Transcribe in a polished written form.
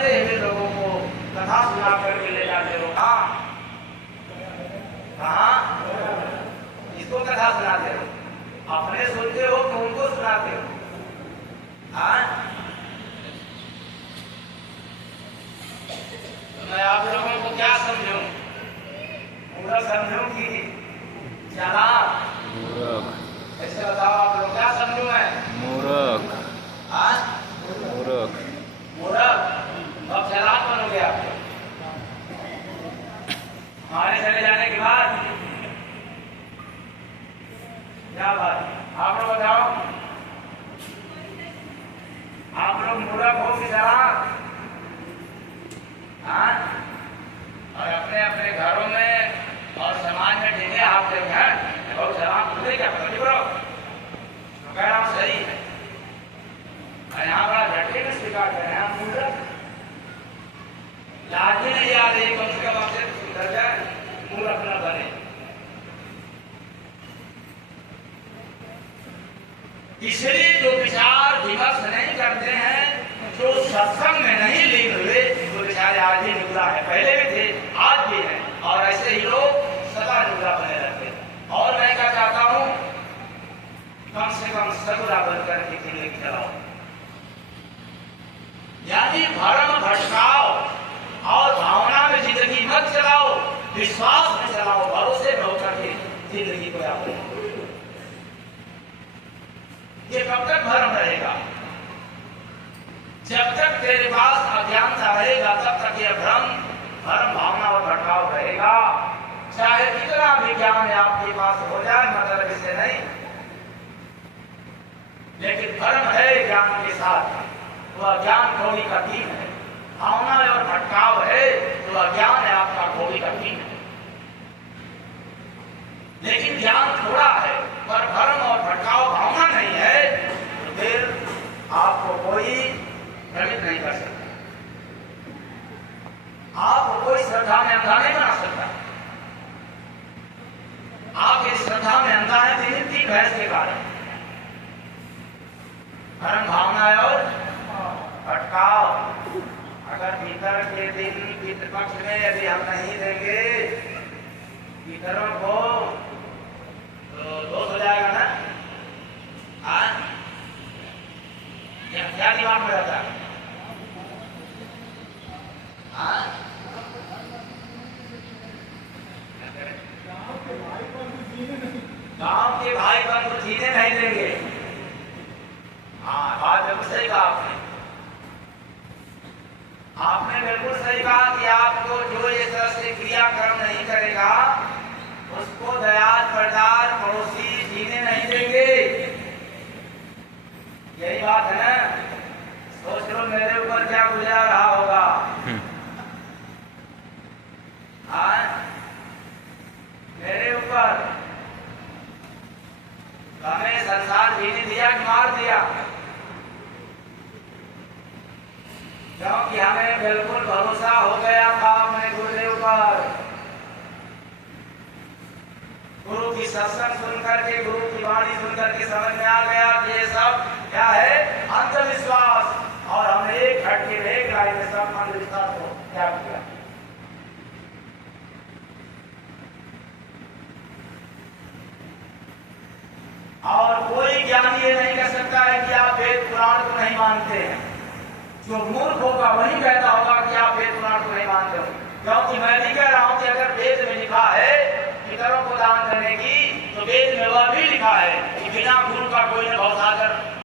मरे हुए लोगों को कथा सुना करके ले जाते हो। कहाँ इसको कथा सुनाते हो? अपने सुनते हो तो उनको सुनाते हो। तो मैं आप लोगों को क्या समझूं? पूरा समझूं कि ज्यादा मूर्ख? ऐसे बताओ आप लोग, क्या समझूं मैं? मूर्ख। मूर्ख मूर्ख? अब चालाक बनोगे आप हमारे चले जाने के बाद। क्या बात, आप लोग बताओ, आप लोग मूर्ख हो कि चालाक? और अपने अपने घरों में और समाज में ढीले हाथ हैं। बहुत चालाक मुझे क्या पता, नहीं करो तो कह रहा हूँ सही है। यहाँ बड़ा झटके में स्वीकार कर रहे हैं हम मूर्ख। लाज ही नहीं आ रही, कम से कम आपसे सुधर जाए, मूर्ख न बने। इसलिए जो विचार विमर्श नहीं करते हैं, जो सत्संग में नहीं लीन हुए, वो विचार आज ही निकला है, पहले भी थे, आज भी है, और ऐसे ही लोग सदा निकला बने रहते हैं। और मैं क्या चाहता हूं, कम से कम सगुरा बनकर के जिंदगी चलाओ। यानी भरम भटकाओ और भावना में जिंदगी मत चलाओ, विश्वास में चलाओ, भरोसे में होकर के जिंदगी को यापन। ये कब तक भरम रहेगा? जब तक तेरे पास अज्ञानता रहेगा तब तक यह भ्रम भावना और भटकाव रहेगा। चाहे कितना भी ज्ञान आपके पास हो जाए, मतलब इसे नहीं, लेकिन भ्रम है ज्ञान के साथ, तो अज्ञान घोड़ी का तीन है। भावना और भटकाव है तो अज्ञान है आपका घोड़ी का तीन है। लेकिन ज्ञान थोड़ा है पर भ्रम और भटकाव भावना नहीं है, तो फिर आपको कोई भ्रमित नहीं कर सकता, आपको कोई श्रद्धा में अंधा नहीं बना सकता। आप इस श्रद्धा में अंधा है तीन भैंस के कारण, भ्रम, भावना और भटकाव। अगर भीतर के दिन पितृपक्ष में यदि हम नहीं देंगे भीतरों को तो दोष हो जाएगा ना। क्या दिमाग में रहता है? गांव के भाई बंधु जीने नहीं देंगे। बात बिल्कुल सही कहा आपने। आपने बिल्कुल सही कहा कि आपको जो इस तरह से क्रियाक्रम नहीं करेगा उसको दयाल परदार पड़ोसी जीने नहीं देंगे। यही बात है ना। सोच लो मेरे ऊपर क्या गुजर रहा होगा। मेरे ऊपर हमें संसार जीने दिया कि मार दिया? क्योंकि हमें बिल्कुल भरोसा हो गया था अपने गुरुदेव पर। गुरु की सत्संग सुनकर के, गुरु की वाणी सुनकर के समझ में आ गया कि ये सब क्या है, अंधविश्वास। और हमने एक झटके में, एक लाइन में सब अंधविश्वास को त्याग किया। और कोई ज्ञानी ये नहीं कह सकता है कि आप वेद पुराण को नहीं मानते हैं। जो मूर्ख होगा वही कहता होगा कि आप वेद पुराण को नहीं मानते हो। क्योंकि मैं भी कह रहा हूं कि अगर वेद में लिखा है पितरों को दान करने की, तो वेद में वह भी लिखा है कि बिना गुरु का कोई न भवसागर